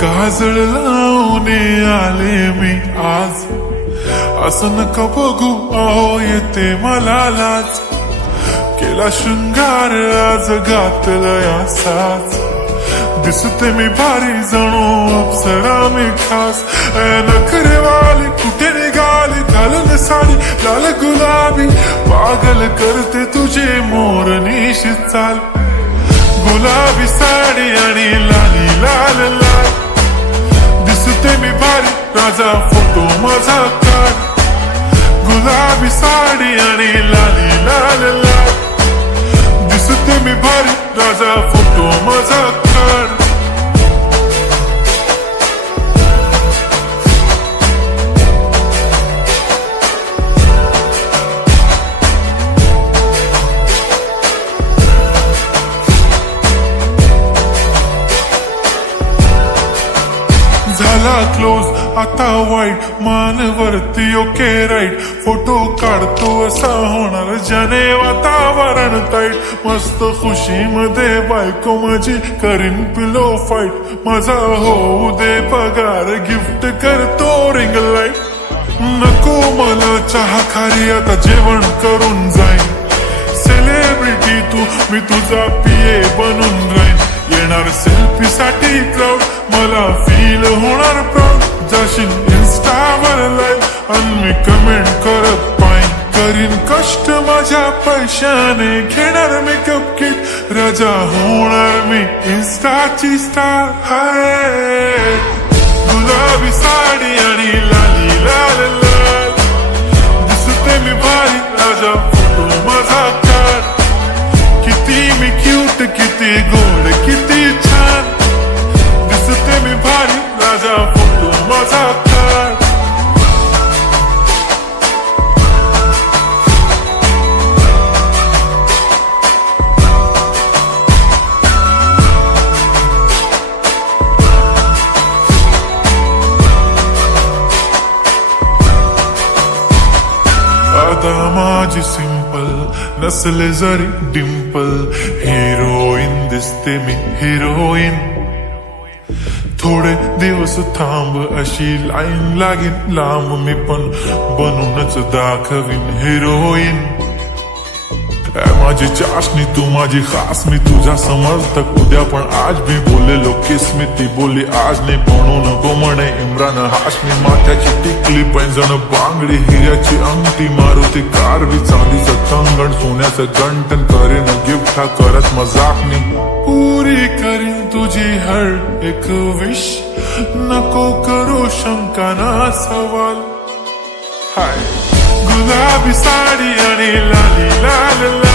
काजळ लावून आले मी आज, असं नका बघू अहो येते मला लाज. केला शृंगार आज घातलाय असाच, दिसते मी भारी जणू अप्सरा मी खास. नखरेवाली कुठे निघाली घालून साडी लाल गुलाबी, पागल करते तुझे मोरनीशी चाल. गुलाबी साडी आणि लाली लाल लाल, दिसते मी भारी राजा फोटो माझा काढ. गुलाबी साडी आणि लाली लाल लाल, दिसते मी भारी राजा फोटो माझा काढ. झाला क्लोज आता वाईट, मान वरती ओके राईट. फोटो काढतो असा होणार ज्याने वातावरण ताईट. मस्त खुशी मध्ये बायको माझी करीन पिलो फाईट. माझा होऊ दे पगार गिफ्ट करतो रिंग लाईट. नको मला चहा खारी आता जेवण करून जाईन. सेलिब्रिटी तू मी तुझा पिये बनून राहीन. येणार सेल्फी साठी क्राऊड मला फील होणार प्राऊड. जाशील इन्स्टावर लाईव्ह आणि मी कमेंट करत पाईन. करीन कष्ट माझ्या पैशाने घेणार मेकअप किट. राजा होणार मी इन्स्टाची स्टार. हाय गुलाबी साडी आणि लाली लाल लाल, दिसते मी भारी राजा फोटो माझा काढ. किती मी क्यूट किती गोड किती छान, दिसते मी भारी राजा फोटो माझा काढ. आता माझी सिंपल नसले जरी डिंपल, हिरोईन दिसते मी हिरोईन. थोडे दिवस थांब अशी लाईन लागेल लांब, मी पण बनूनच दाखवीन हिरोईन. माझी चाशनी तू माझी खास, मी तुझा समर्थक उद्या पण आज भी बोलेलो किस मी. ती बोली आज नाही म्हणू नको म्हणे इम्रान हाशमी. माथ्याची टिकली पैंजण बांगडी हिऱ्याची अंगठी, मारुती कारवी चांदीचं कंगण सोन्याचं गंटन. करीन गिफ्ट हा करत मजाकनी, पुरी करीन तुझी हर एक विश. नको करू शंका ना सवाल. हाय गुलाबी साडी आणि लाली लाल लाल,